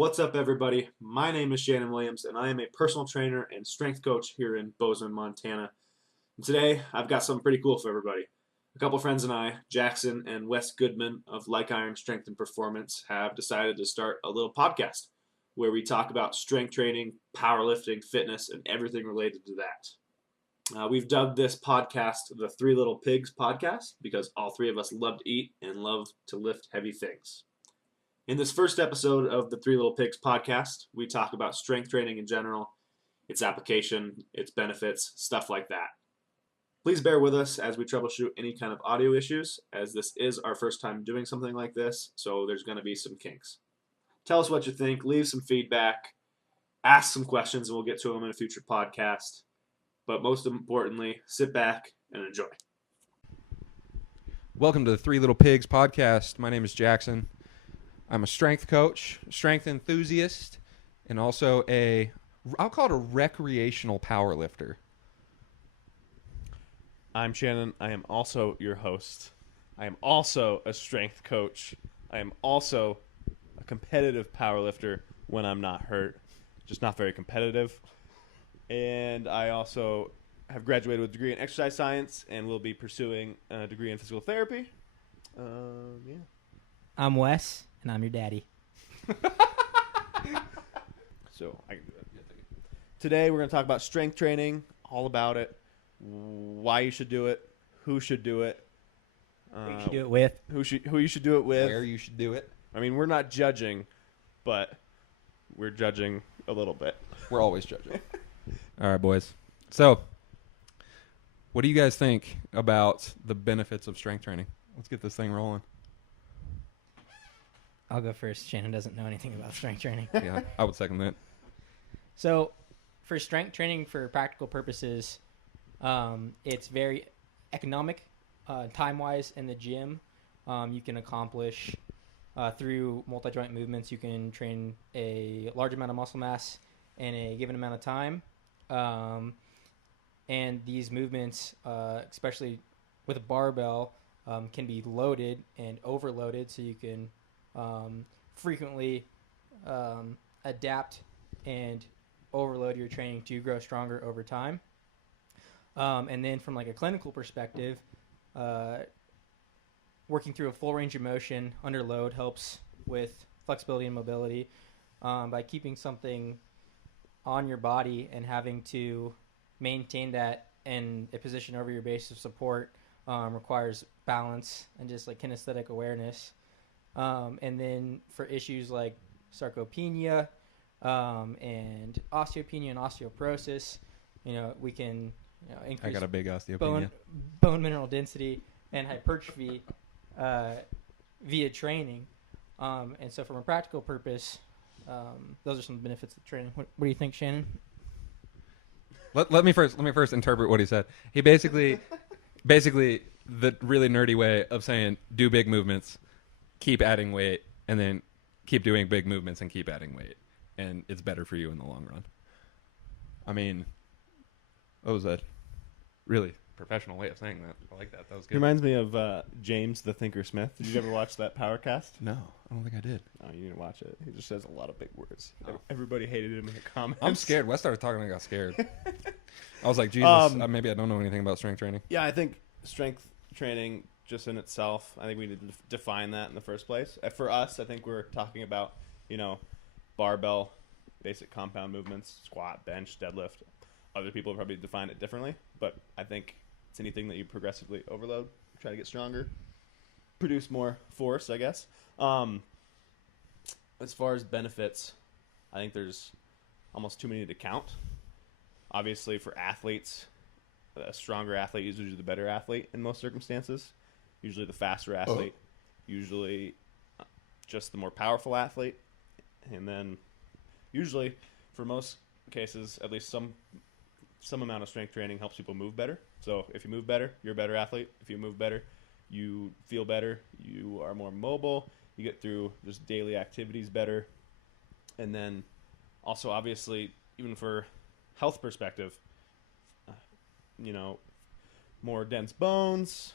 What's up, everybody? My name is Shannon Williams, and I am a personal trainer and strength coach here in Bozeman, Montana. And today, I've got something pretty cool for everybody. A couple friends and I, Jackson and Wes Goodman of Like Iron Strength and Performance, have decided to start a little podcast where we talk about strength training, powerlifting, fitness, and everything related to that. We've dubbed this podcast the Three Little Pigs podcast because all three of us love to eat and love to lift heavy things. In this first episode of the Three Little Pigs podcast, we talk about strength training in general, its application, its benefits, stuff like that. Please bear with us as we troubleshoot any kind of audio issues, as this is our first time doing something like this, so there's going to be some kinks. Tell us what you think, leave some feedback, ask some questions, and we'll get to them in a future podcast. But most importantly, sit back and enjoy. Welcome to the Three Little Pigs podcast. My name is Jackson. I'm a strength coach, strength enthusiast, and also I'll call it a recreational power lifter. I'm Shannon. I am also your host. I am also a strength coach. I am also a competitive power lifter when I'm not hurt, just not very competitive. And I also have graduated with a degree in exercise science and will be pursuing a degree in physical therapy. Yeah. I'm Wes, and I'm your daddy. So I can do that. Today we're going to talk about strength training, all about it, why you should do it, who should do it, Who you should do it with. who you should do it with. Where you should do it. I mean, we're not judging, but we're judging a little bit. We're always judging. All right, boys. So, what do you guys think about the benefits of strength training? Let's get this thing rolling. I'll go first. Shannon doesn't know anything about strength training. Yeah, I would second that. So, for strength training, for practical purposes, it's very economic, time-wise in the gym. You can accomplish through multi-joint movements. You can train a large amount of muscle mass in a given amount of time. And these movements, especially with a barbell, can be loaded and overloaded, so you can frequently adapt and overload your training to grow stronger over time. And then from like a clinical perspective, working through a full range of motion under load helps with flexibility and mobility. By keeping something on your body and having to maintain that in a position over your base of support requires balance and just like kinesthetic awareness. And then for issues like sarcopenia and osteopenia and osteoporosis, we can increase I got a big osteopenia. bone mineral density and hypertrophy via training. And so from a practical purpose, those are some benefits of training. What do you think, Shannon? Let me first interpret what he said. He basically the really nerdy way of saying do big movements, keep adding weight, and then keep doing big movements and keep adding weight, and it's better for you in the long run. I mean, that was a really professional way of saying that. I like that. That was It good. reminds me of James the Thinker Smith. Did you ever watch that Powercast? No, I don't think I did. Oh, you didn't watch it. He just says a lot of big words. Oh. Everybody hated him in the comments. I'm scared. Wes started talking and I got scared. I was like, Jesus, maybe I don't know anything about strength training. Yeah, I think strength training just in itself, I think we need to define that in the first place. For us, I think we're talking about, barbell, basic compound movements, squat, bench, deadlift. Other people probably define it differently, but I think it's anything that you progressively overload, try to get stronger, produce more force, I guess. As far as benefits, I think there's almost too many to count. Obviously, for athletes, a stronger athlete is usually the better athlete in most circumstances. Usually the faster athlete, usually just the more powerful athlete. And then usually, for most cases, at least some amount of strength training helps people move better. So if you move better, you're a better athlete. If you move better, you feel better. You are more mobile. You get through just daily activities better. And then also, obviously, even for health perspective, more dense bones.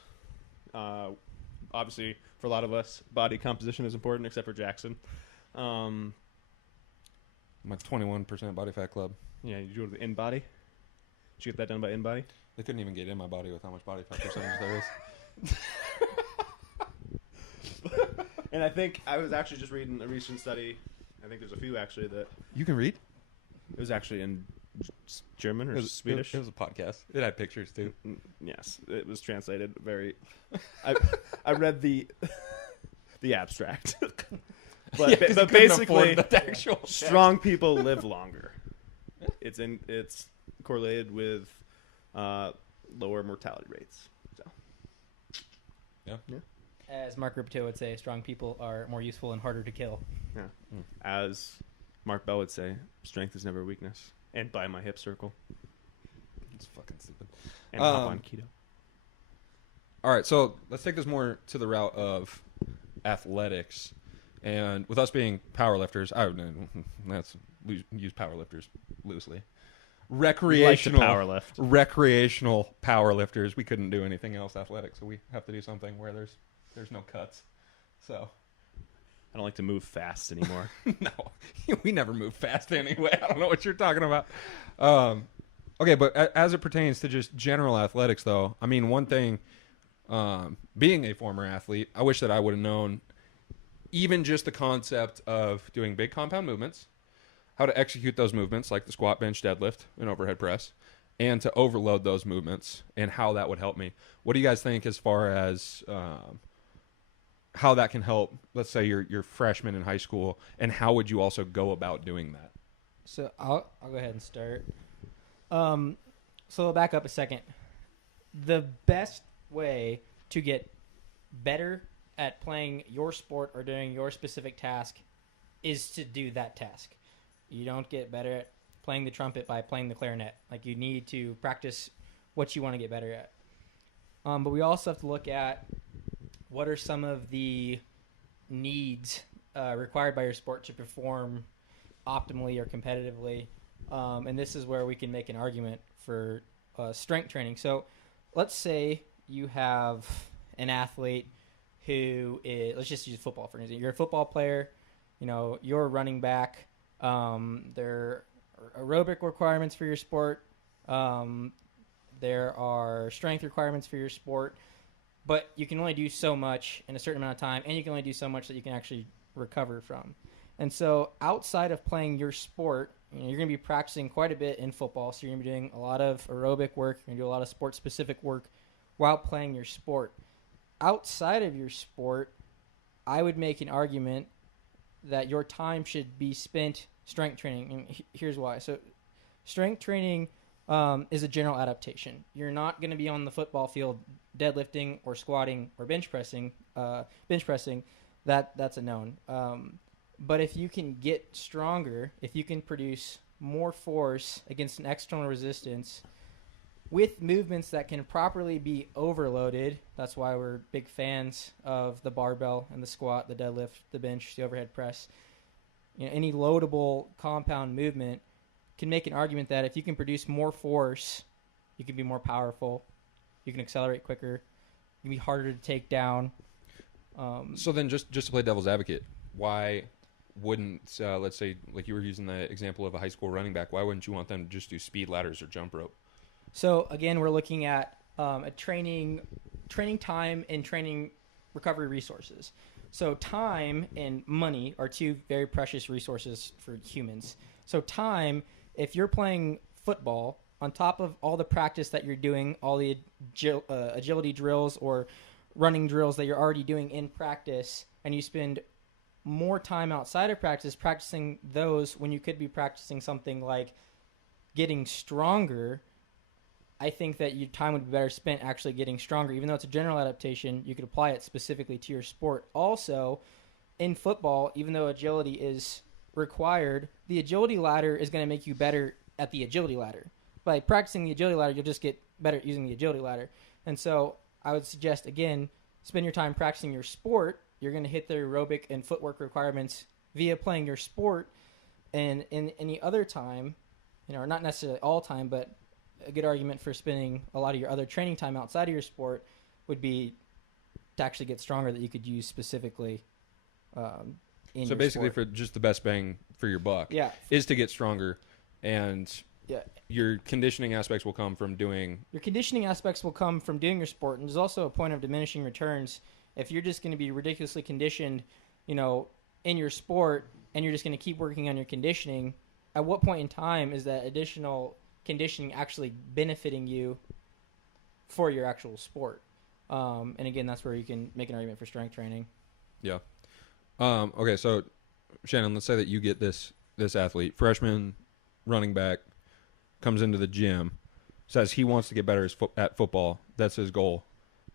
Obviously, for a lot of us, body composition is important, except for Jackson. My 21% body fat club. Yeah, you go to the InBody. Did you get that done by InBody? They couldn't even get in my body with how much body fat percentage there is. And I think I was actually just reading a recent study. I think there's a few actually that You can read? it was actually in German or It was, Swedish. It was a podcast. It had pictures too. Yes, it was translated very. I read the abstract, but, Yeah, 'cause you but couldn't basically, afford the actual strong people live longer. It's correlated with lower mortality rates. So As Mark Ruperto would say, strong people are more useful and harder to kill. as Mark Bell would say, strength is never a weakness. And buy my hip circle It's fucking stupid. and hop on keto. All right, so let's take this more to the route of athletics, and with us being powerlifters, use powerlifters loosely. Recreational powerlift. recreational powerlifters. We couldn't do anything else athletic, so we have to do something where there's no cuts. So I don't like to move fast anymore. no, we never move fast anyway. I don't know what you're talking about. Okay, but as it pertains to just general athletics, though, I mean, one thing, being a former athlete, I wish that I would have known even just the concept of doing big compound movements, how to execute those movements like the squat, bench, deadlift, and overhead press, and to overload those movements and how that would help me. What do you guys think as far as how that can help, let's say you're freshman in high school, and how would you also go about doing that? So I'll go ahead and start. So back up a second. The best way to get better at playing your sport or doing your specific task is to do that task. You don't get better at playing the trumpet by playing the clarinet. Like, you need to practice what you want to get better at. But we also have to look at what are some of the needs required by your sport to perform optimally or competitively. And this is where we can make an argument for strength training. So let's say you have an athlete who is, let's just use football for instance. You're a football player, you're a running back. There are aerobic requirements for your sport. There are strength requirements for your sport. But you can only do so much in a certain amount of time, and you can only do so much that you can actually recover from. And so outside of playing your sport, you're going to be practicing quite a bit in football, so you're going to be doing a lot of aerobic work, you're going to do a lot of sport-specific work while playing your sport. Outside of your sport, I would make an argument that your time should be spent strength training, and here's why. So strength training is a general adaptation. You're not going to be on the football field deadlifting or squatting or bench pressing. That's a known. But if you can get stronger, if you can produce more force against an external resistance with movements that can properly be overloaded, that's why we're big fans of the barbell and the squat, the deadlift, the bench, the overhead press. Any loadable compound movement can make an argument that if you can produce more force, you can be more powerful, you can accelerate quicker, you can be harder to take down. So then just to play devil's advocate, why wouldn't, let's say, like you were using the example of a high school running back, why wouldn't you want them to just do speed ladders or jump rope? So again, we're looking at a training time and training recovery resources. So time and money are two very precious resources for humans. So time, if you're playing football, on top of all the practice that you're doing, all the agility drills or running drills that you're already doing in practice, and you spend more time outside of practice practicing those when you could be practicing something like getting stronger, I think that your time would be better spent actually getting stronger. Even though it's a general adaptation, you could apply it specifically to your sport. Also, in football, even though agility is required, the agility ladder is going to make you better at the agility ladder. By practicing the agility ladder, you'll just get better at using the agility ladder. And so I would suggest, again, spend your time practicing your sport. You're going to hit the aerobic and footwork requirements via playing your sport. And in any other time, not necessarily all time, but a good argument for spending a lot of your other training time outside of your sport would be to actually get stronger that you could use specifically in So your basically, sport. for just the best bang for your buck, Yeah. is to get stronger, and Yeah. your conditioning aspects will come from doing. Your conditioning aspects will come from doing your sport, and there's also a point of diminishing returns. If you're just going to be ridiculously conditioned, in your sport, and you're just going to keep working on your conditioning, at what point in time is that additional conditioning actually benefiting you for your actual sport? And again, that's where you can make an argument for strength training. Yeah. Okay, so Shannon, let's say that you get this athlete, freshman, running back, comes into the gym, says he wants to get better at football. That's his goal.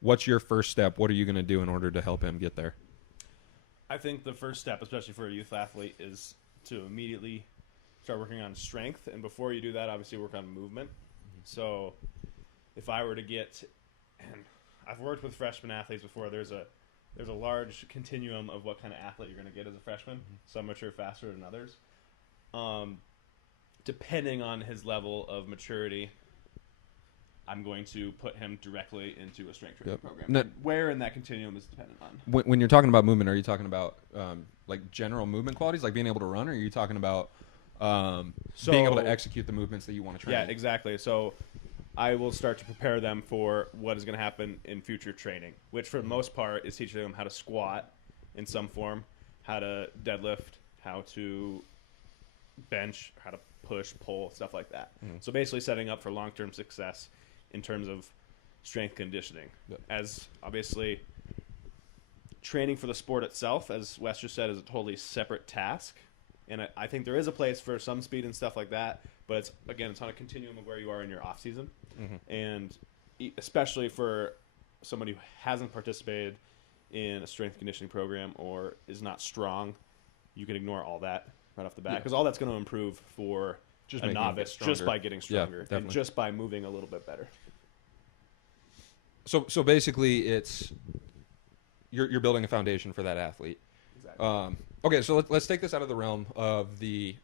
What's your first step? What are you going to do in order to help him get there? I think the first step, especially for a youth athlete, is to immediately start working on strength. And before you do that, obviously work on movement. So if I were to get, and I've worked with freshman athletes before, there's a large continuum of what kind of athlete you're going to get as a freshman. Some mature faster than others. Depending on his level of maturity, I'm going to put him directly into a strength training program. Now, where in that continuum is dependent on. when you're talking about movement, are you talking about like general movement qualities, like being able to run, or are you talking about being able to execute the movements that you want to train? Yeah, exactly. So I will start to prepare them for what is going to happen in future training, which for the most part is teaching them how to squat in some form, how to deadlift, how to bench, how to push, pull, stuff like that. So basically setting up for long-term success in terms of strength conditioning. As obviously training for the sport itself, as Wes just said, is a totally separate task. And I think there is a place for some speed and stuff like that, but it's on a continuum of where you are in your off season. And especially for somebody who hasn't participated in a strength conditioning program or is not strong, you can ignore all that right off the bat, because all that's going to improve for Just a making them get novice just stronger. by getting stronger and definitely. just by moving a little bit better. So basically, it's you're building a foundation for that athlete. Exactly. Okay, so let's take this out of the realm of the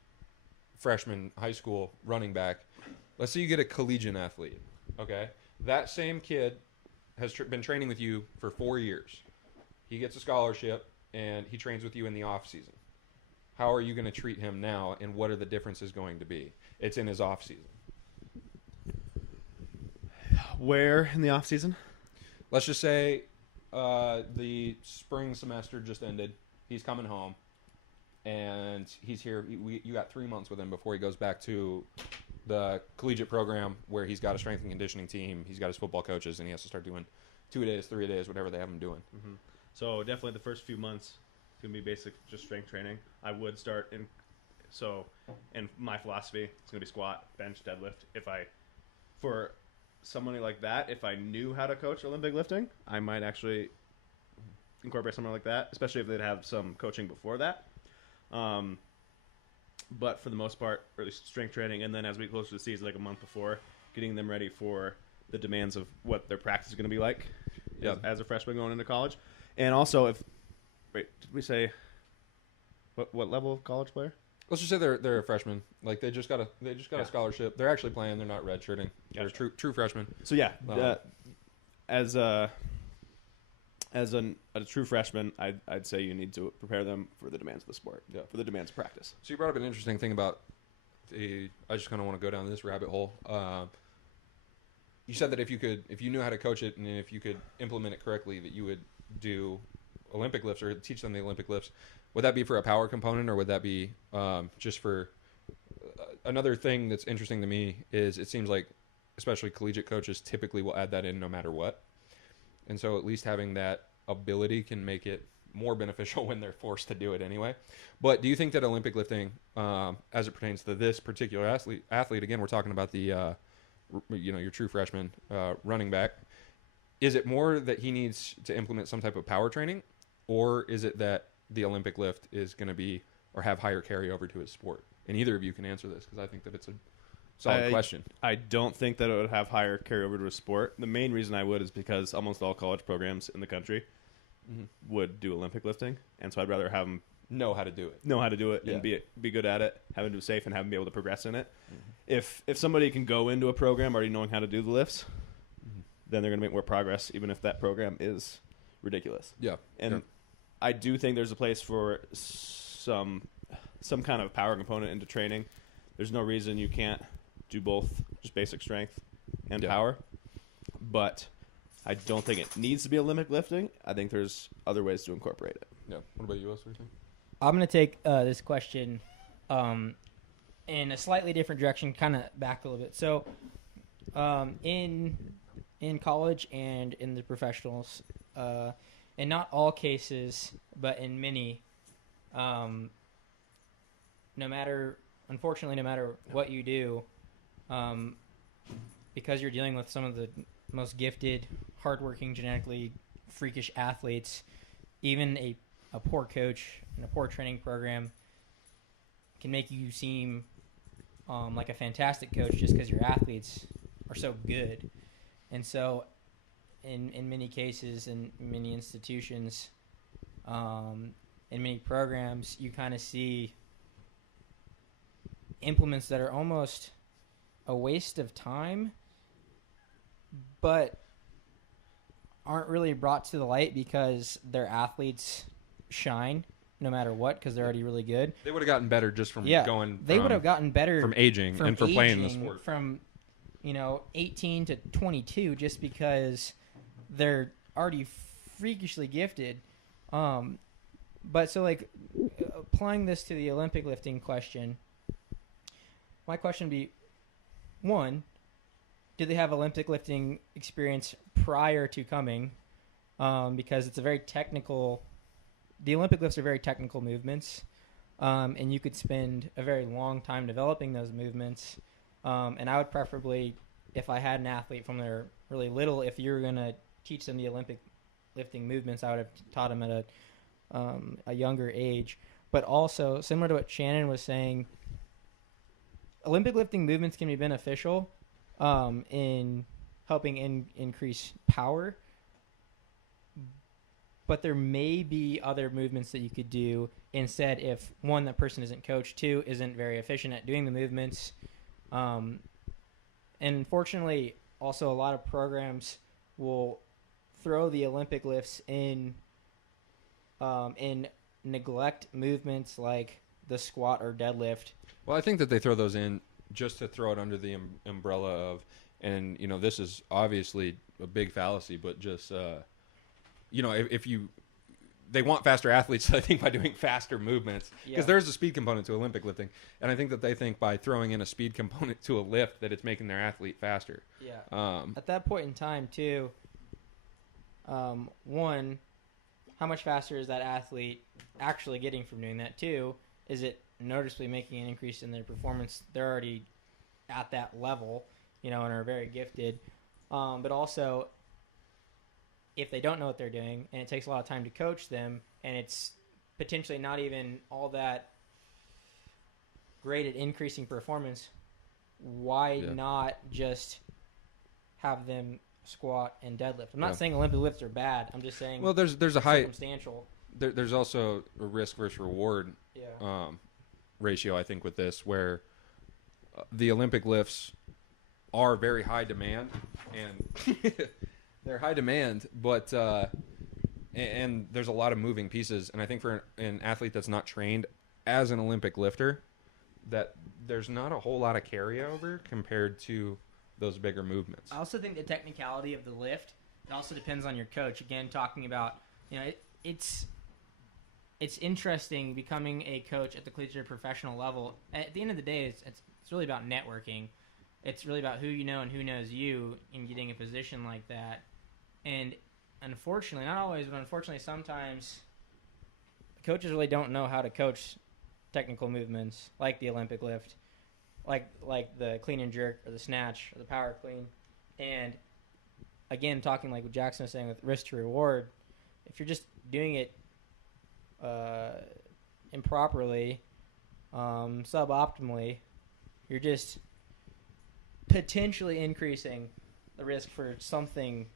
freshman high school running back. Let's say you get a collegiate athlete. Okay, that same kid has been training with you for 4 years. He gets a scholarship and he trains with you in the off season. How are you going to treat him now, and what are the differences going to be? It's in his off season. Where in the off season? Let's just say the spring semester just ended. He's coming home, and he's here. You got 3 months with him before he goes back to the collegiate program where he's got a strength and conditioning team. He's got his football coaches, and he has to start doing 2 days, 3 days, whatever they have him doing. So definitely the first few months it's gonna be basic, just strength training. I would start in my philosophy, it's gonna be squat, bench, deadlift. For somebody like that, if I knew how to coach Olympic lifting, I might actually incorporate something like that, especially if they'd have some coaching before that. But for the most part, early strength training, and then as we get closer to the season, like a month before, getting them ready for the demands of what their practice is going to be like as a freshman going into college. And also, did we say what level of college player? Let's just say they're a freshman. Like they just got a scholarship. They're actually playing. They're not redshirting. They're true freshmen. So yeah, as a true freshman, I'd say you need to prepare them for the demands of the sport, for the demands of practice. So you brought up an interesting thing about I just kind of want to go down this rabbit hole. You said that if you knew how to coach it and if you could implement it correctly, that you would do Olympic lifts or teach them the Olympic lifts. Would that be for a power component, or would that be just for another thing that's interesting to me is it seems like especially collegiate coaches typically will add that in no matter what. And so at least having that ability can make it more beneficial when they're forced to do it anyway. But do you think that Olympic lifting, as it pertains to this particular athlete, again, we're talking about the, your true freshman running back, is it more that he needs to implement some type of power training, or is it that the Olympic lift is going to be or have higher carryover to his sport? And either of you can answer this because I think that it's a solid question. I don't think that it would have higher carryover to a sport. The main reason I would is because almost all college programs in the country would do Olympic lifting, and so I'd rather have them know how to do it and be good at it, have them do it safe, and have them be able to progress in it. If somebody can go into a program already knowing how to do the lifts, then they're going to make more progress, even if that program is ridiculous. Yeah. And I do think there's a place for some kind of power component into training. There's no reason you can't do both, just basic strength and power. But I don't think it needs to be Olympic lifting. I think there's other ways to incorporate it. Yeah. What about you, Wesley? I'm going to take this question in a slightly different direction, kind of back a little bit. So in college and in the professionals, in not all cases, but in many, unfortunately, no matter what you do, because you're dealing with some of the most gifted, hardworking, genetically freakish athletes, even a poor coach and a poor training program can make you seem like a fantastic coach just because your athletes are so good. And so in many cases, in many institutions, in many programs, you kind of see implements that are almost a waste of time, but aren't really brought to the light because their athletes shine no matter what because they're already really good. They would have gotten better just from going. They would have gotten better from aging and for playing the sport from 18 to 22 just because they're already freakishly gifted. But so like applying this to the Olympic lifting question, my question would be, one, do they have Olympic lifting experience prior to coming? Because it's a very technical. The Olympic lifts are very technical movements, and you could spend a very long time developing those movements. And I would preferably, if I had an athlete from their really little, if you were going to teach them the Olympic lifting movements, I would have taught them at a younger age. But also, similar to what Shannon was saying, Olympic lifting movements can be beneficial in helping increase power. But there may be other movements that you could do instead if, one, that person isn't coached, two, isn't very efficient at doing the movements. And unfortunately, also a lot of programs will throw the Olympic lifts in neglect movements like the squat or deadlift. Well, I think that they throw those in just to throw it under the umbrella of, and this is obviously a big fallacy, but just if they want faster athletes, I think, by doing faster movements, because there's a speed component to Olympic lifting, and I think that they think by throwing in a speed component to a lift that it's making their athlete faster. At that point in time too, one, how much faster is that athlete actually getting from doing that? Two, is it noticeably making an increase in their performance? They're already at that level, and are very gifted. But also, if they don't know what they're doing and it takes a lot of time to coach them and it's potentially not even all that great at increasing performance, why not just have them squat and deadlift? I'm not saying Olympic lifts are bad. I'm just saying there's a high circumstantial. There's also a risk versus reward ratio, I think, with this, where the Olympic lifts are very high demand and they're high demand, but and there's a lot of moving pieces. And I think for an athlete that's not trained as an Olympic lifter, that there's not a whole lot of carryover compared to those bigger movements. I also think the technicality of the lift, it also depends on your coach. Again, talking about, it's interesting becoming a coach at the collegiate professional level. At the end of the day, it's really about networking. It's really about who you know and who knows you in getting a position like that. And unfortunately, not always, but unfortunately sometimes, coaches really don't know how to coach technical movements like the Olympic lift, like the clean and jerk or the snatch or the power clean. And again, talking like what Jackson was saying with risk to reward, if you're just doing it improperly, suboptimally, you're just potentially increasing the risk for something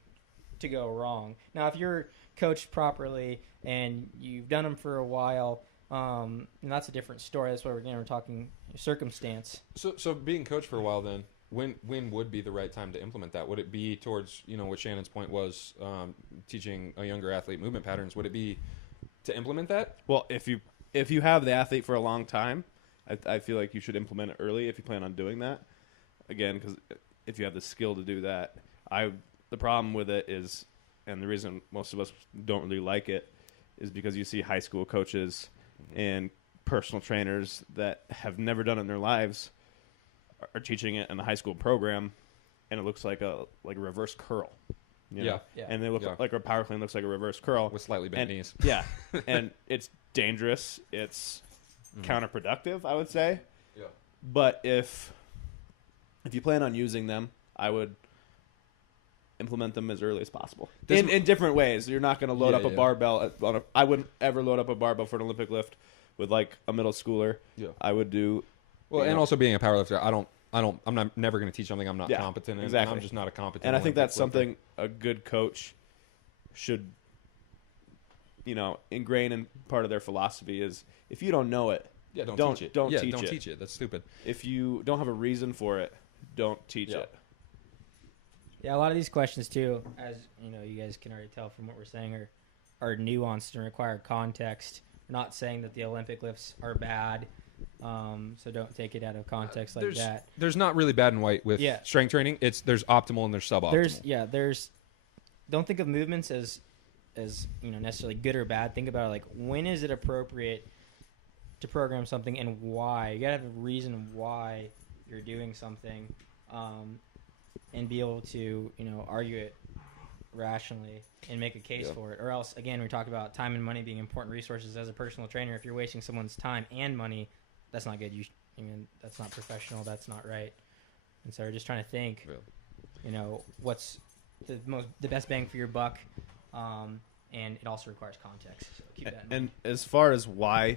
to go wrong. Now, if you're coached properly and you've done them for a while, and that's a different story. That's why we're talking circumstance. So being coached for a while, then when would be the right time to implement that? Would it be towards what Shannon's point was, teaching a younger athlete movement patterns? Would it be to implement that? Well, if you if you have the athlete for a long time, I feel like you should implement it early if you plan on doing that. Again, because if you have the skill to do that, the problem with it is, and the reason most of us don't really like it, is because you see high school coaches and personal trainers that have never done it in their lives are teaching it in a high school program, and it looks like a reverse curl. You know? Yeah. And they look like a power clean looks like a reverse curl with slightly bent knees. Yeah, and it's dangerous. It's counterproductive, I would say. Yeah. But if you plan on using them, I would implement them as early as possible in different ways. You're not going to load up a barbell. I wouldn't ever load up a barbell for an Olympic lift with like a middle schooler. Yeah. I would do. Well, and also being a powerlifter, I'm never going to teach something I'm not competent in. Exactly. And I'm just not a competent. And I think Olympic that's lifter. something a good coach should, ingrain in part of their philosophy is if you don't know it, don't teach it. Don't teach it. That's stupid. If you don't have a reason for it, don't teach it. Yeah, a lot of these questions too, as you guys can already tell from what we're saying, are nuanced and require context. We're not saying that the Olympic lifts are bad, so don't take it out of context like that. There's not really bad and white with strength training. There's optimal and there's suboptimal. There's don't think of movements as necessarily good or bad. Think about it like, when is it appropriate to program something and why? You gotta have a reason why you're doing something. And be able to, argue it rationally and make a case for it. Or else, again, we talk about time and money being important resources. As a personal trainer, if you're wasting someone's time and money, that's not good. That's not professional. That's not right. And so we're just trying to think, what's the best bang for your buck, and it also requires context. So keep that in mind. And as far as why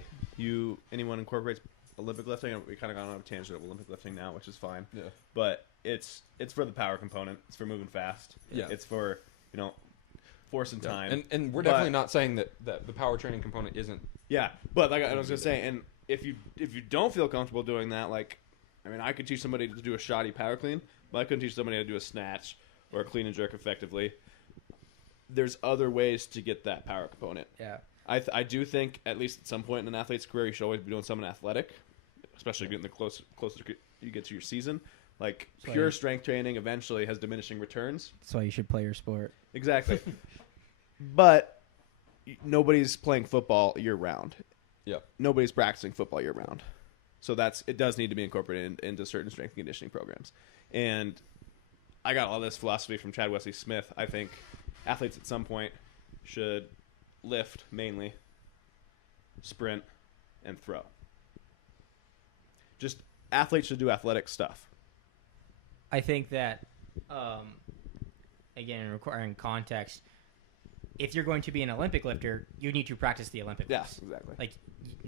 anyone incorporates Olympic lifting, we kind of gone on a tangent of Olympic lifting now, which is fine. Yeah. But it's for the power component. It's for moving fast. Yeah. It's for force and time. And we're definitely not saying that the power training component isn't. Yeah, but like I was gonna say, and if you don't feel comfortable doing that, I could teach somebody to do a shoddy power clean, but I couldn't teach somebody how to do a snatch or a clean and jerk effectively. There's other ways to get that power component. Yeah. I do think at least at some point in an athlete's career, you should always be doing something athletic, especially getting the closer you get to your season. Like pure strength training eventually has diminishing returns. That's why you should play your sport. Exactly. But nobody's playing football year round. Yeah. Nobody's practicing football year round. So it does need to be incorporated into certain strength and conditioning programs. And I got all this philosophy from Chad Wesley Smith. I think athletes at some point should lift mainly, sprint, and throw. Just athletes should do athletic stuff. I think that, again, requiring context, if you're going to be an Olympic lifter, you need to practice the Olympic lifts. Yes, exactly. Like,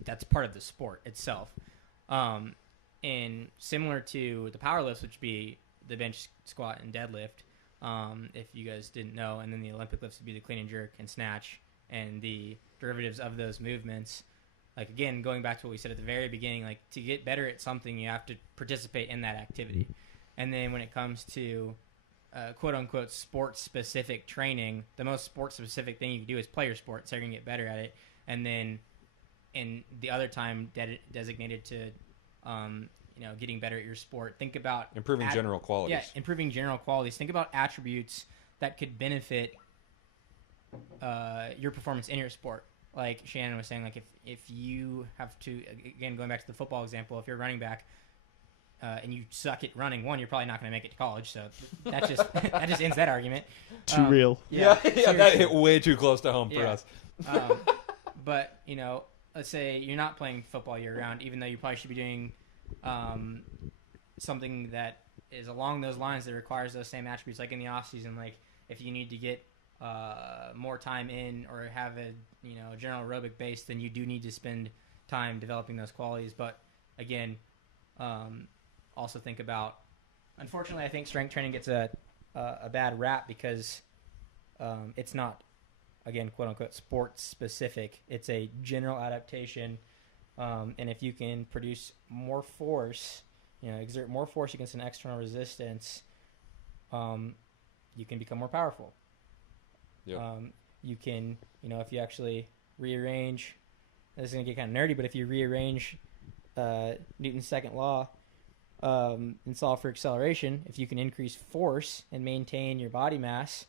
that's part of the sport itself. And similar to the power lifts, which would be the bench, squat, and deadlift, if you guys didn't know, and then the Olympic lifts would be the clean and jerk and snatch, and the derivatives of those movements. Like, again, going back to what we said at the very beginning, like, to get better at something, you have to participate in that activity. And then when it comes to quote-unquote sport-specific training, the most sport-specific thing you can do is play your sport, so you're going to get better at it. And then in the other time designated to getting better at your sport, think about improving general qualities. Yeah, improving general qualities. Think about attributes that could benefit your performance in your sport. Like Shannon was saying, like if you have to, again, going back to the football example, if you're a running back and you suck at running, you're probably not going to make it to college. So that just ends that argument. Too real. Yeah, that hit way too close to home for us. But let's say you're not playing football year round, even though you probably should be doing something that is along those lines that requires those same attributes, like in the off season. Like if you need to get more time in or have a general aerobic base, then you do need to spend time developing those qualities. But again, also think about, unfortunately, I think strength training gets a bad rap because it's not, again, quote unquote, sports specific. It's a general adaptation, and if you can produce more force, exert more force against an external resistance, you can become more powerful. Yep. You can, if you actually rearrange this is going to get kind of nerdy, but if you rearrange Newton's second law and solve for acceleration, if you can increase force and maintain your body mass,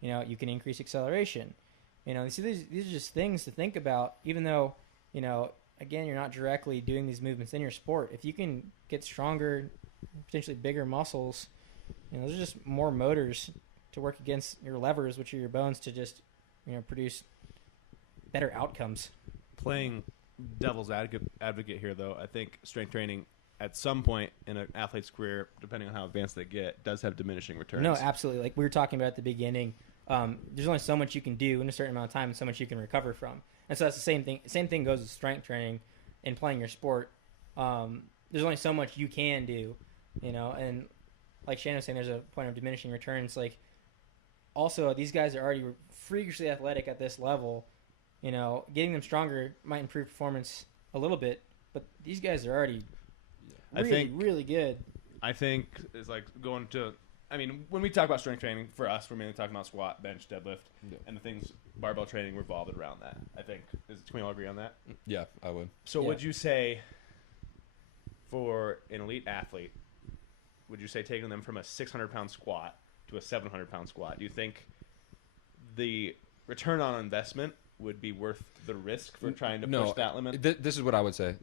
you can increase acceleration. So these are just things to think about, even though, again, you're not directly doing these movements in your sport. If you can get stronger, potentially bigger muscles, those are just more motors to work against your levers, which are your bones, to just, produce better outcomes. Playing devil's advocate here, though, I think strength training at some point in an athlete's career, depending on how advanced they get, does have diminishing returns. No, absolutely. Like we were talking about at the beginning, there's only so much you can do in a certain amount of time and so much you can recover from. And so that's the same thing. Same thing goes with strength training and playing your sport. There's only so much you can do, and like Shannon was saying, there's a point of diminishing returns. Like, also, these guys are already freakishly athletic at this level. Getting them stronger might improve performance a little bit, but these guys are already really good. I think it's like going to, when we talk about strength training, for us, we're mainly talking about squat, bench, deadlift, and the things barbell training revolved around that. I think, can we all agree on that? Yeah, I would. So would you say, for an elite athlete, would you say taking them from a 600-pound squat to a 700-pound squat, do you think the return on investment would be worth the risk for trying to push that limit? This is what I would say.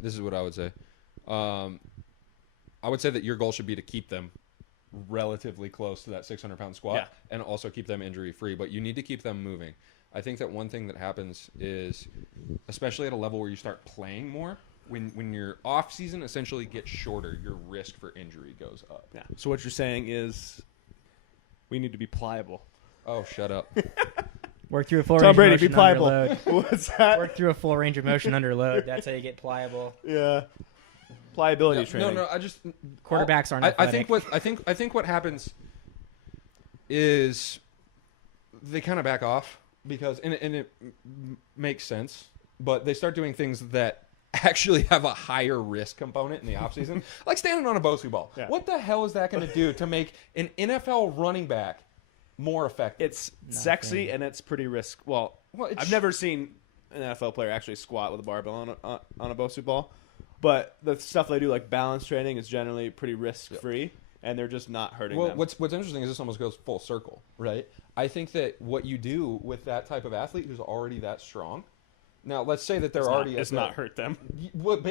I would say that your goal should be to keep them relatively close to that 600-pound squat and also keep them injury-free, but you need to keep them moving. I think that one thing that happens is, especially at a level where you start playing more, when your off season essentially gets shorter, your risk for injury goes up. Yeah. So what you're saying is we need to be pliable. Oh, shut up. Work through a full Tom range Brady, of be motion pliable. under load. What's that? Work through a full range of motion under load. That's how you get pliable. Yeah. Pliability training. No, I just Quarterbacks aren't I think athletic. I think what happens is they kind of back off because and it makes sense, but they start doing things that actually have a higher risk component in the offseason, like standing on a Bosu ball. Yeah. What the hell is that going to do to make an NFL running back more effective? It's sexy and it's pretty risk. Well, I've never seen an NFL player actually squat with a barbell on a Bosu ball, but the stuff they do, like balance training, is generally pretty risk free, and they're just not hurting them. What's interesting is this almost goes full circle, right? I think that what you do with that type of athlete who's already that strong. Now, let's say that they're already... It's not hurt them. Well,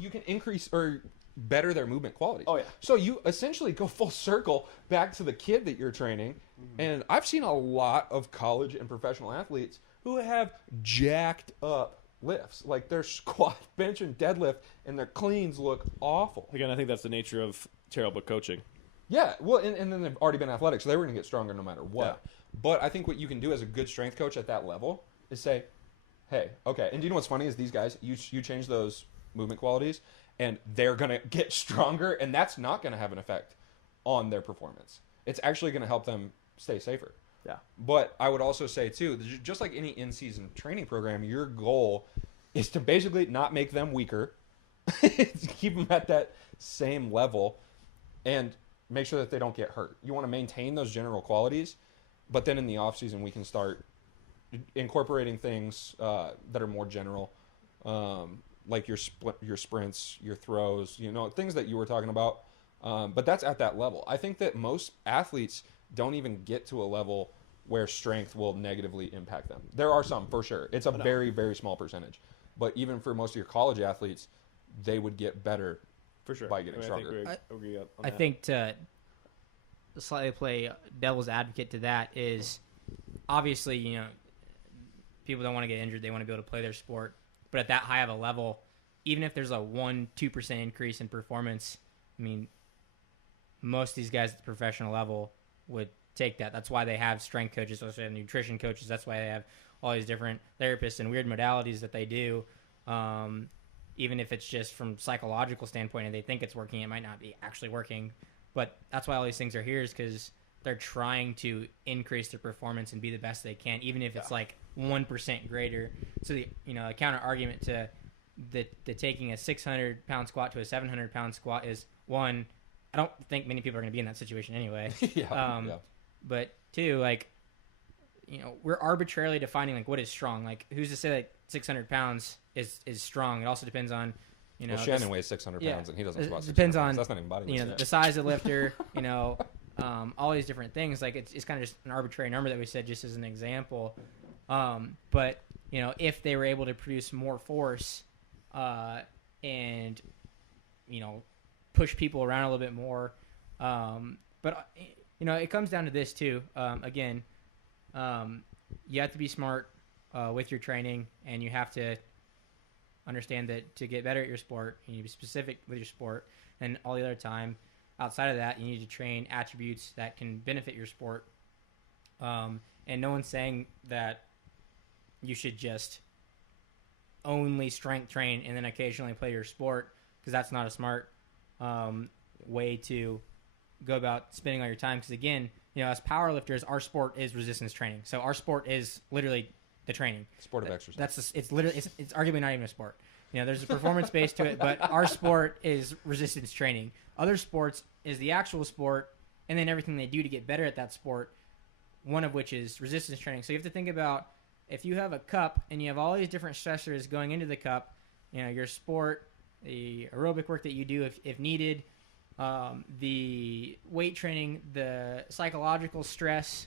you can increase or better their movement qualities. Oh, yeah. So you essentially go full circle back to the kid that you're training. Mm-hmm. And I've seen a lot of college and professional athletes who have jacked up lifts. Like their squat, bench, and deadlift, and their cleans look awful. Again, I think that's the nature of terrible coaching. Yeah, well, and then they've already been athletic, so they were going to get stronger no matter what. Yeah. But I think what you can do as a good strength coach at that level is say, hey, okay. And do you know what's funny is these guys, you change those movement qualities, and they're going to get stronger, and that's not going to have an effect on their performance. It's actually going to help them stay safer. Yeah. But I would also say, too, just like any in-season training program, your goal is to basically not make them weaker, keep them at that same level, and make sure that they don't get hurt. You want to maintain those general qualities, but then in the off-season we can start incorporating things that are more general, like your sprints, your throws, things that you were talking about. But that's at that level. I think that most athletes don't even get to a level where strength will negatively impact them. There are some, for sure. It's a very, very small percentage. But even for most of your college athletes, they would get better for sure by getting stronger. I think to slightly play devil's advocate to that is obviously, people don't want to get injured. They want to be able to play their sport. But at that high of a level, even if there's a 1-2% increase in performance, most of these guys at the professional level would take that. That's why they have strength coaches, also have nutrition coaches. That's why they have all these different therapists and weird modalities that they do. Even if it's just from psychological standpoint and they think it's working, it might not be actually working. But that's why all these things are here, is because they're trying to increase their performance and be the best they can, even if it's like 1% greater. So the counter argument to the taking a 600-pound squat to a 700-pound squat is, one, I don't think many people are going to be in that situation anyway. Yeah. But two, like, we're arbitrarily defining like what is strong. Like who's to say that 600 pounds is strong? It also depends on, Well, Shannon weighs 600 pounds and he doesn't squat 600 depends pounds. on, That's not even body weight. the size of the lifter, all these different things. Like it's kind of just an arbitrary number that we said just as an example. But if they were able to produce more force, and push people around a little bit more, but it comes down to this too. Again, you have to be smart with your training, and you have to understand that to get better at your sport, you need to be specific with your sport, and all the other time outside of that, you need to train attributes that can benefit your sport. And no one's saying that you should just only strength train and then occasionally play your sport, because that's not a smart way to go about spending all your time. Because again, as powerlifters, our sport is resistance training. So our sport is literally the training. Sport of exercise. It's arguably not even a sport. There's a performance base to it, but our sport is resistance training. Other sports is the actual sport, and then everything they do to get better at that sport, one of which is resistance training. So you have to think about, if you have a cup and you have all these different stressors going into the cup, your sport, the aerobic work that you do if needed, the weight training, the psychological stress,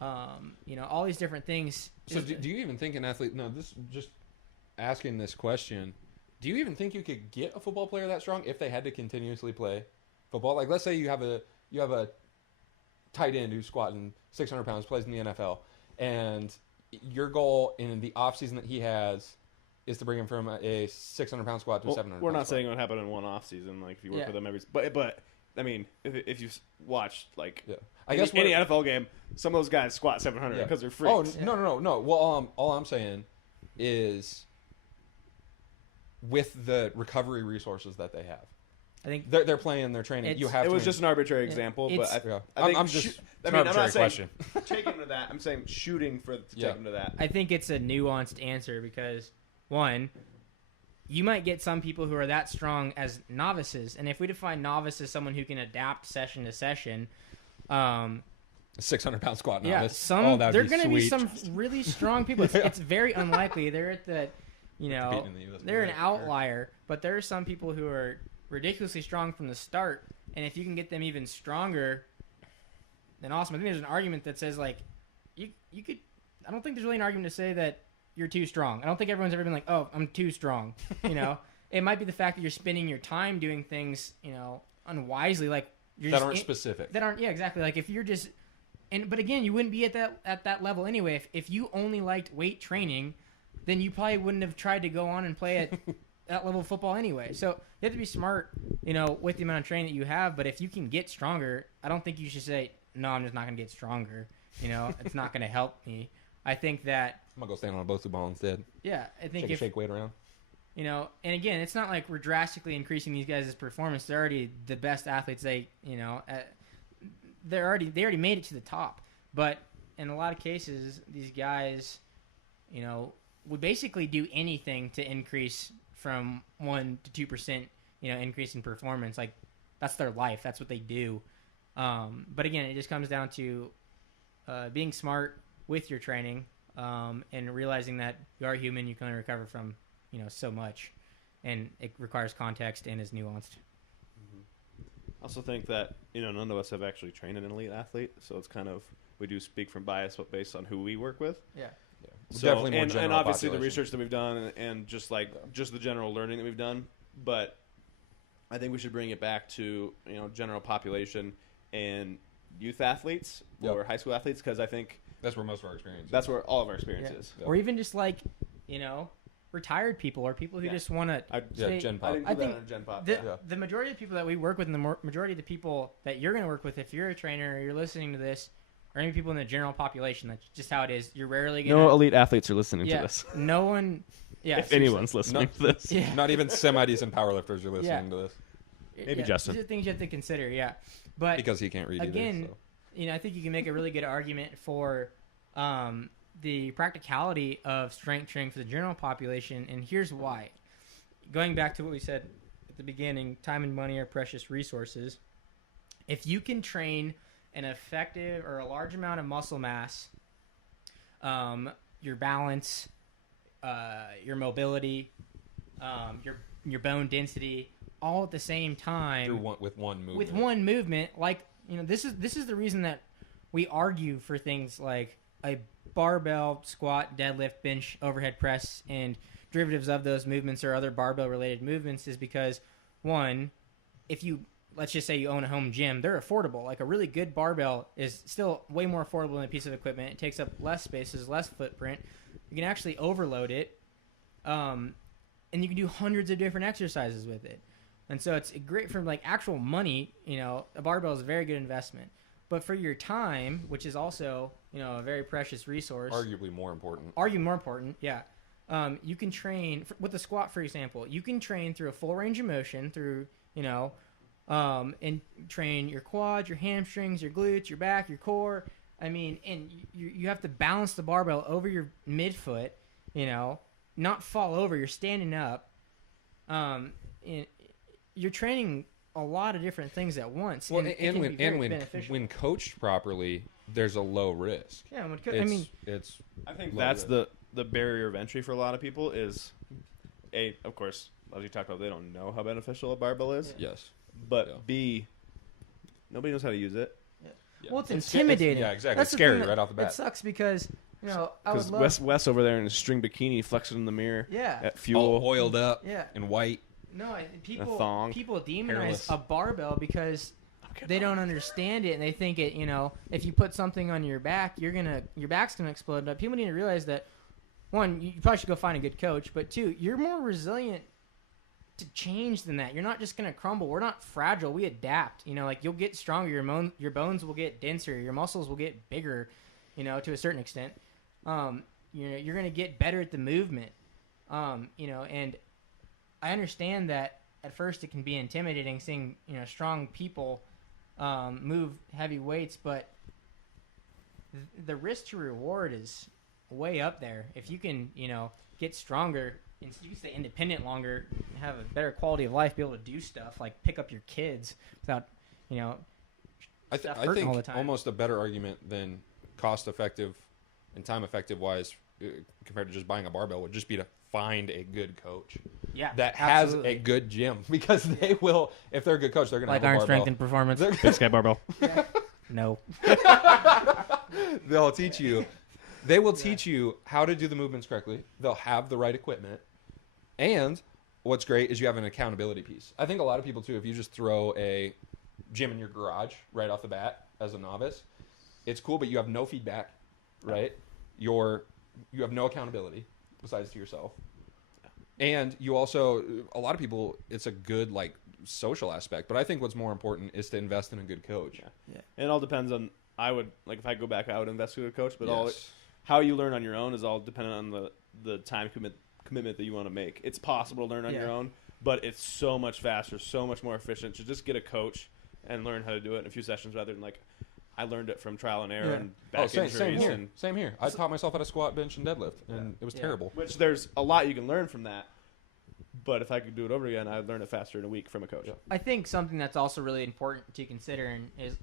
all these different things. So do you even think an athlete, this just asking this question, do you even think you could get a football player that strong if they had to continuously play football? Like, let's say you have a tight end who's squatting 600 pounds, plays in the NFL, and your goal in the offseason that he has is to bring him from a 600 pound squat to a 700 We're pound not squat. saying it would happen in one off season, like if you work with them every. But I mean, if you watch I guess any NFL game, some of those guys squat 700 because they're freaks. Oh no. Well, all I'm saying is, with the recovery resources that they have, I think they're playing, they're training. You have. It was just an arbitrary example, but I think I'm just. I'm not saying question. take him to that. I'm saying shooting to take him to that. I think it's a nuanced answer because, one, you might get some people who are that strong as novices, and if we define novice as someone who can adapt session to session, 600 pound squat novice. Yeah, they're going to be some really strong people. It's very unlikely. They're at the, they're an outlier, but there are some people who are ridiculously strong from the start, and if you can get them even stronger, then awesome. I think there's an argument that says like you could. I don't think there's really an argument to say that you're too strong. I don't think everyone's ever been like, oh, I'm too strong. It might be the fact that you're spending your time doing things unwisely, like that aren't specific. That aren't exactly. Like if you're just but again, you wouldn't be at that level anyway. If you only liked weight training, then you probably wouldn't have tried to go on and play at that level of football anyway. So you have to be smart, with the amount of training that you have. But if you can get stronger, I don't think you should say, no, I'm just not going to get stronger. It's not going to help me. I think that I'm going to go stand on a Bosu ball instead. Yeah, I think shake weight around. And again, it's not like we're drastically increasing these guys' performance. They're already the best athletes. They already made it to the top. But in a lot of cases, these guys, would basically do anything to increase from 1% to 2%, increase in performance. Like that's their life. That's what they do. But again, it just comes down to being smart with your training, and realizing that you are human. You can only recover from, so much, and it requires context and is nuanced. I also think that none of us have actually trained an elite athlete, so it's kind of, we do speak from bias, but based on who we work with. Yeah. So, definitely more and general obviously population. the research that we've done, and just the general learning that we've done. But I think we should bring it back to general population and youth athletes or high school athletes, because I think that's where most of our experience. That's where all of our experience is. Or even just retired people or people who just want to. Gen Pop. I think Gen Pop. The majority of the people that we work with, and the majority of the people that you're going to work with, if you're a trainer or you're listening to this, are going to be people in the general population. That's just how it is. You're rarely going to. No elite athletes are listening to this. No one. Yeah. If anyone's listening to this. Yeah. Not even semi-decent powerlifters are listening to this. Maybe Justin. These are things you have to consider, But because he can't read again, either, so. I think you can make a really good argument for the practicality of strength training for the general population, and here's why. Going back to what we said at the beginning, time and money are precious resources. If you can train an effective or a large amount of muscle mass your balance, your mobility, your bone density, all at the same time with one movement. With one movement, like this is the reason that we argue for things like a barbell, squat, deadlift, bench, overhead press, and derivatives of those movements or other barbell related movements is because one, if you let's just say you own a home gym, they're affordable. Like a really good barbell is still way more affordable than a piece of equipment. It takes up less spaces, less footprint. You can actually overload it, and you can do hundreds of different exercises with it. And so it's great for like actual money. A barbell is a very good investment. But for your time, which is also a very precious resource, arguably more important. Yeah. You can train with the squat, for example. You can train through a full range of motion through and train your quads, your hamstrings, your glutes, your back, your core. I mean, and you have to balance the barbell over your midfoot, not fall over. You're standing up. And you're training a lot of different things at once. Well, when coached properly, there's a low risk. Yeah, I think that's the barrier of entry for a lot of people is, of course, as you talked about, they don't know how beneficial a barbell is. Yes. But B, nobody knows how to use it. Yeah. Well, it's intimidating. Yeah, exactly. That's it's scary right off the bat. It sucks because, I would love... Wes over there in his string bikini flexing in the mirror at Fuel. All oiled up and white. No, a thong. people demonize Hairless. a barbell because they don't understand it and they think it. If you put something on your back, your back's gonna explode. But people need to realize that one, you probably should go find a good coach. But two, you're more resilient to change than that. You're not just gonna crumble. We're not fragile. We adapt. You'll get stronger. Your bones will get denser. Your muscles will get bigger. To a certain extent. You're gonna get better at the movement. And I understand that at first it can be intimidating seeing strong people move heavy weights, but the risk to reward is way up there. If you can get stronger, you can stay independent longer, have a better quality of life, be able to do stuff like pick up your kids without I hurting think all the time. almost a better argument than cost effective and time effective wise compared to just buying a barbell would just be to find a good coach. Yeah, that absolutely. has a good gym because they will. If they're a good coach, they're going to like have a Iron barbell. Strength and Performance. Big Sky Barbell. Yeah. No. They'll teach you. They will teach you how to do the movements correctly. They'll have the right equipment, and what's great is you have an accountability piece. I think a lot of people too. If you just throw a gym in your garage right off the bat as a novice, it's cool, but you have no feedback, right? You have no accountability besides to yourself. And you also, a lot of people, it's a good social aspect. But I think what's more important is to invest in a good coach. Yeah. And it all depends on, if I go back, I would invest in a coach. But Yes. how you learn on your own is all dependent on the time commitment that you want to make. It's possible to learn on your own, but it's so much faster, so much more efficient to just get a coach and learn how to do it in a few sessions rather than I learned it from trial and error and back injuries. Same here. I taught myself how to squat, bench, and deadlift, and it was terrible. Which there's a lot you can learn from that. But if I could do it over again, I'd learn it faster in a week from a coach. I think something that's also really important to consider and is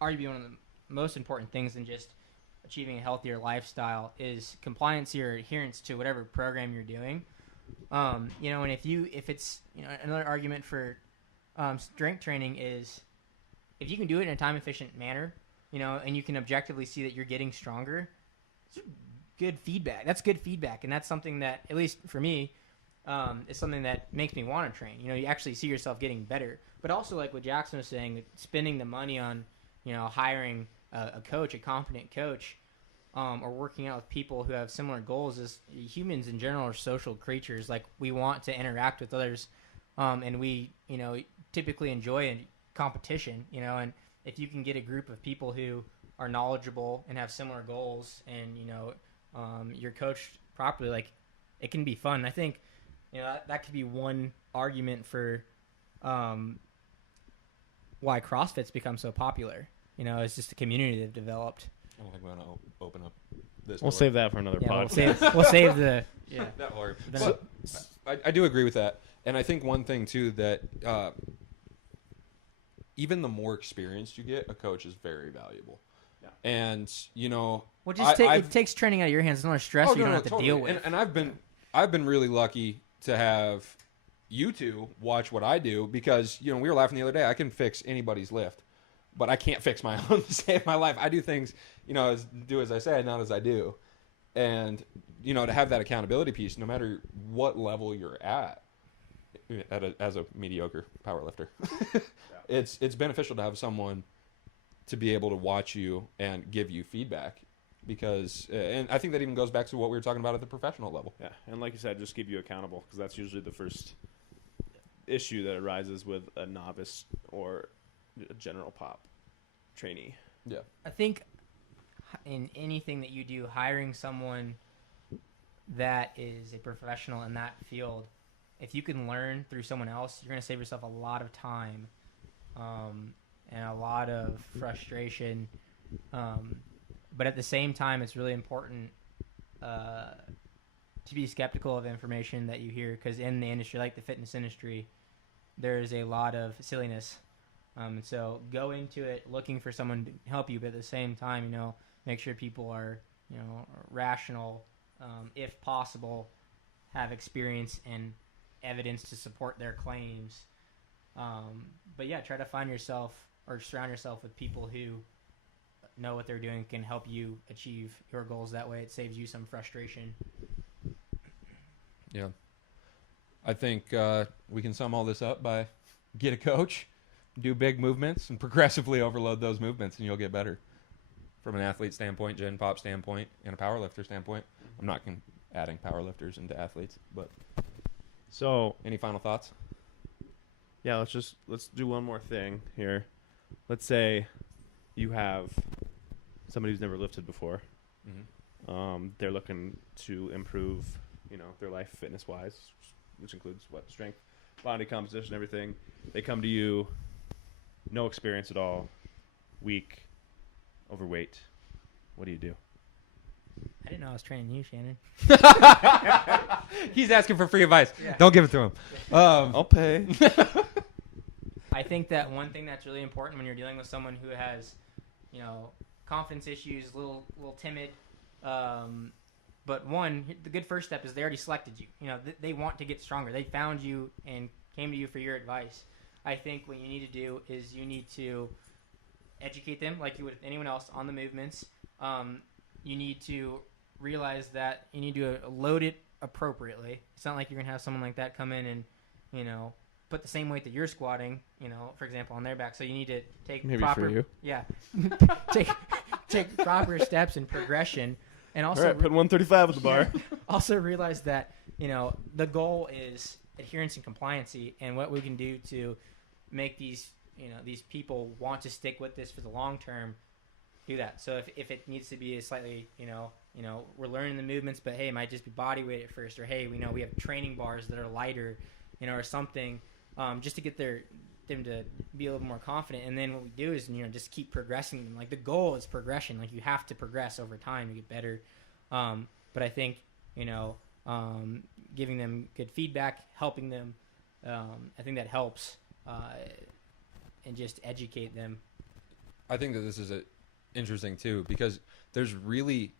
arguably one of the most important things in just achieving a healthier lifestyle is compliance or adherence to whatever program you're doing. And if it's another argument for strength training is if you can do it in a time efficient manner, and you can objectively see that you're getting stronger, it's good feedback. That's good feedback, and that's something that, at least for me, is something that makes me want to train. You actually see yourself getting better. But also, like what Jackson was saying, spending the money on, hiring a coach, a competent coach, or working out with people who have similar goals. Is humans in general are social creatures. Like we want to interact with others, and we, typically enjoy a competition. And if you can get a group of people who are knowledgeable and have similar goals, and you're coached properly, it can be fun. I think. That could be one argument for why CrossFit's become so popular. It's just a community they've developed. I don't think we want to open up this. We'll save that for another podcast. We'll save the that hard. So, I do agree with that, and I think one thing too that even the more experienced you get, a coach is very valuable. And Well, just it takes training out of your hands. It's not a stress you don't have to deal with. And I've been really lucky to have you two watch what I do, because we were laughing the other day. I can fix anybody's lift, but I can't fix my own to save my life. I do things, do as I say, not as I do. And to have that accountability piece, no matter what level you're at as a mediocre powerlifter, it's beneficial to have someone to be able to watch you and give you feedback, because and I think that even goes back to what we were talking about at the professional level. Yeah, and like you said, just keep you accountable, because that's usually the first issue that arises with a novice or a general pop trainee. Yeah, I think in anything that you do, hiring someone that is a professional in that field, if you can learn through someone else, you're going to save yourself a lot of time and a lot of frustration. But at the same time, it's really important to be skeptical of information that you hear, because in the industry, like the fitness industry, there's a lot of silliness. So go into it looking for someone to help you, but at the same time, make sure people are, rational, if possible, have experience and evidence to support their claims. But yeah, try to find yourself or surround yourself with people who know what they're doing, can help you achieve your goals. That way it saves you some frustration. Yeah. I think we can sum all this up by get a coach, do big movements, and progressively overload those movements, and you'll get better. From an athlete standpoint, gen pop standpoint, and a powerlifter standpoint. I'm not adding powerlifters into athletes, but so any final thoughts? Yeah, let's do one more thing here. Let's say you have somebody who's never lifted before. Mm-hmm. They're looking to improve, their life fitness-wise, which includes strength, body composition, everything. They come to you, no experience at all, weak, overweight. What do you do? I didn't know I was training you, Shannon. He's asking for free advice. Yeah. Don't give it to him. I'll pay. I think that one thing that's really important when you're dealing with someone who has, confidence issues, a little timid, but the good first step is they already selected you. They want to get stronger. They found you and came to you for your advice. I think what you need to do is you need to educate them like you would with anyone else on the movements. You need to realize that you need to load it appropriately. It's not like you're going to have someone like that come in and, put the same weight that you're squatting, for example, on their back. So you need to take Maybe proper, for you. Yeah, take proper steps in progression, and also All right, put 135 at the bar. Also realize that the goal is adherence and compliancy, and what we can do to make these people want to stick with this for the long term. Do that. So if it needs to be a slightly, we're learning the movements, but hey, it might just be body weight at first, or hey, we have training bars that are lighter, or something, just to get them to be a little more confident. And then what we do is, just keep progressing them. Like the goal is progression. Like you have to progress over time to get better. But I think, giving them good feedback, helping them, I think that helps, and just educate them. I think that this is interesting too, because there's really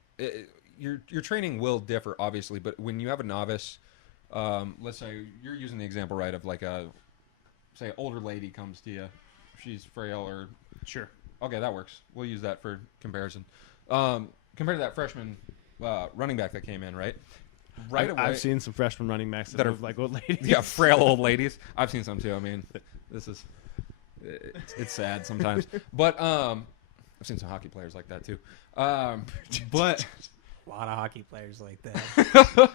your training will differ obviously, but when you have a novice, let's say you're using the example right of like say older lady comes to you, she's frail or Sure. Okay, that works. We'll use that for comparison. Compared to that freshman running back that came in, right? Right away, I've seen some freshman running backs that are like old ladies. Yeah, frail old ladies. I've seen some too. I mean, this is it's sad sometimes, but I've seen some hockey players like that too. But A lot of hockey players like that.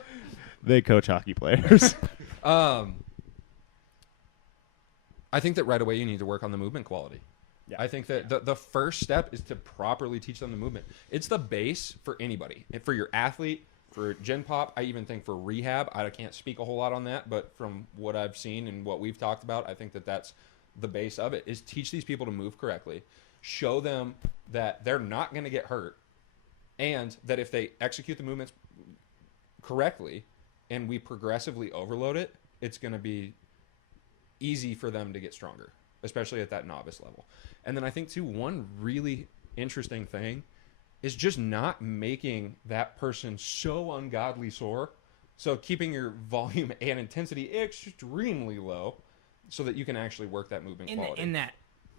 They coach hockey players. I think that right away you need to work on the movement quality. Yeah. I think that the first step is to properly teach them the movement. It's the base for anybody. And for your athlete, for Gen Pop, I even think for rehab, I can't speak a whole lot on that, but from what I've seen and what we've talked about, I think that that's the base of it, is teach these people to move correctly. Show them that they're not going to get hurt, and that if they execute the movements correctly and we progressively overload it, it's going to be easy for them to get stronger, especially at that novice level. And then I think, too, one really interesting thing is just not making that person so ungodly sore. So keeping your volume and intensity extremely low so that you can actually work that movement quality. In that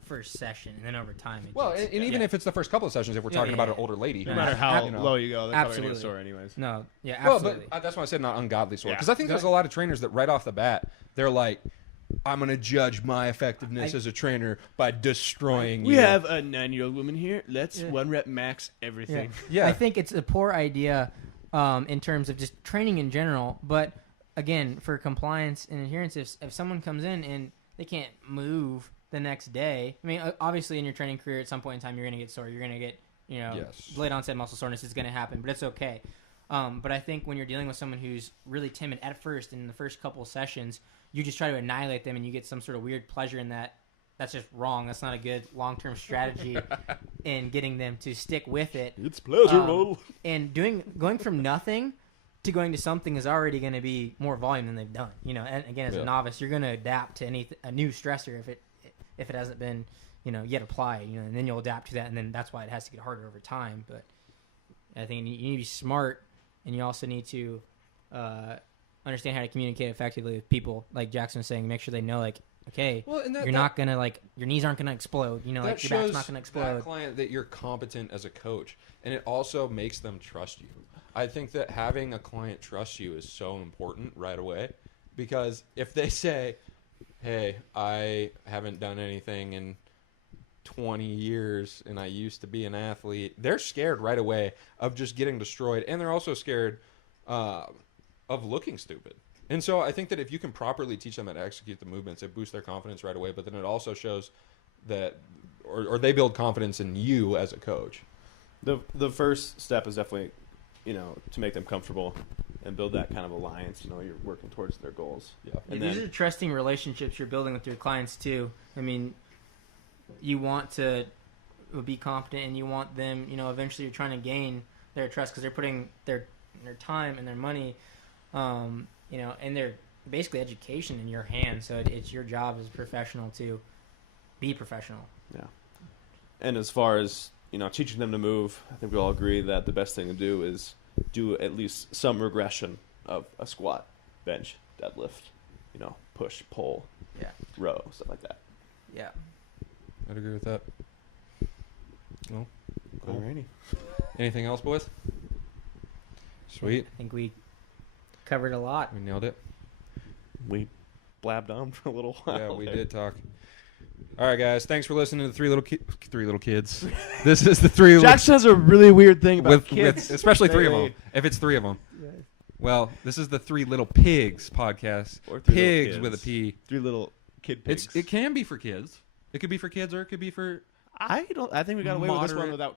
first session, and then over time. And even if it's the first couple of sessions, if we're talking about an older lady. No matter how you know, low you go, they're probably going Absolutely. to get sore anyways. No, yeah, Well, absolutely. but that's why I said not ungodly sore. Yeah. Because I think there's a lot of trainers that right off the bat, they're like, I'm going to judge my effectiveness as a trainer by destroying We you. have a 9-year-old woman here. Let's 1 rep max everything. Yeah. I think it's a poor idea in terms of just training in general. But again, for compliance and adherence, if someone comes in and they can't move the next day, I mean, obviously in your training career, at some point in time, you're going to get sore. You're going to get, delayed onset muscle soreness is going to happen, but it's okay. But I think when you're dealing with someone who's really timid at first, in the first couple of sessions, you just try to annihilate them and you get some sort of weird pleasure in that. That's just wrong. That's not a good long-term strategy in getting them to stick with it. It's pleasurable. And going from nothing to going to something is already going to be more volume than they've done. And again, as a novice, you're going to adapt to a new stressor if it hasn't been yet applied. And then you'll adapt to that, and then that's why it has to get harder over time. But I think you need to be smart, and you also need to understand how to communicate effectively with people. Like Jackson was saying, make sure they know, like, okay, you're not gonna your knees aren't gonna explode. Your back's not gonna explode. That client that you're competent as a coach, and it also makes them trust you. I think that having a client trust you is so important right away, because if they say, "Hey, I haven't done anything in 20 years, and I used to be an athlete," they're scared right away of just getting destroyed, and they're also scared of looking stupid. And so I think that if you can properly teach them how to execute the movements, it boosts their confidence right away, but then it also shows that, or they build confidence in you as a coach. The first step is definitely, to make them comfortable and build that kind of alliance. You're working towards their goals. Yeah. And These then are trusting relationships you're building with your clients too. I mean, you want to be confident, and you want them, eventually you're trying to gain their trust because they're putting their time and their money, and their basically education in your hands. So it's your job as a professional to be professional. Yeah. And as far as, teaching them to move, I think we all agree that the best thing to do is do at least some regression of a squat, bench, deadlift, push, pull, row, stuff like that. Yeah. I'd agree with that. Well, cool. Alrighty. Anything else, boys? Sweet. I think we covered a lot. We nailed it. We blabbed on for a little while. Yeah, we there. did talk. All right, guys. Thanks for listening to the three little kids. This is the three little Jackson has a really weird thing about with kids. especially three of them. If it's three of them. Well, this is the Three Little Pigs podcast. Or Three Little Pigs Kids. with a P. 3 little kid pigs. It can be for kids. It could be for kids, or it could be for I think we got away with this one moderate- without